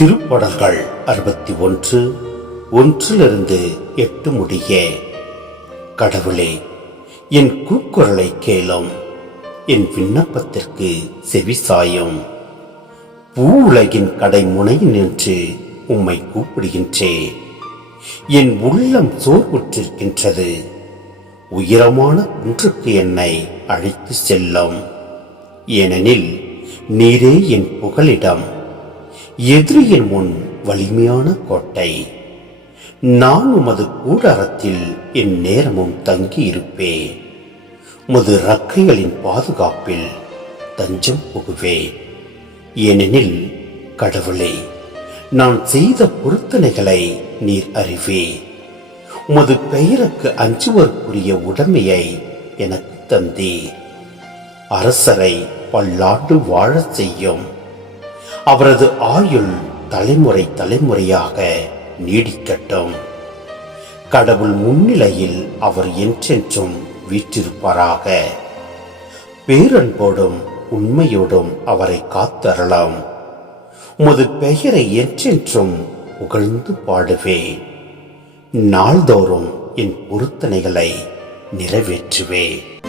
திருப்படங்கள் அறுபத்தி ஒன்று ஒன்றிலிருந்து எட்டு முடிய. கடவுளே என் கூக்குரலை கேளும். என் விண்ணப்பத்திற்கு செவிசாயும் பூ உலகின் கடை முனையில் நின்று உம்மை கூப்பிடுகின்றே. என் உள்ளம் சோர்வுற்றிருக்கின்றது. உயரமான குன்றுக்கு என்னை அழைத்து செல்லும். ஏனெனில் நீரே என் புகலிடம். எதிரியின் முன் வலிமையான கோட்டை. நான் உமது கூடாரத்தில் என் நேரமும் தங்கி இருப்பேன் உமது ரக்கைகளின் பாதுகாப்பில் தஞ்சம் புகுவேன் ஏனெனில் கடவுளே நான் செய்த பொருத்தனைகளை நீர் அறிவே. உமது பெயருக்கு அஞ்சுவதற்குரிய உடமையை எனக்கு தந்தீர். அரசரை பல்லாண்டு வாழச் செய்யும் அவரது ஆயுள் தலைமுறை தலைமுறையாக நீடிக்கட்டும். கடவுள் முன்னிலையில் அவர் என்றென்றும் வீற்றிருப்பாராக. பேரன்போடும் உண்மையோடும் அவரை காத்தரலாம் உமது பெயரை என்றென்றும் புகழ்ந்து பாடுவேன். நாள்தோறும் என் பொருத்தனைகளை நிறைவேற்றுவேன்.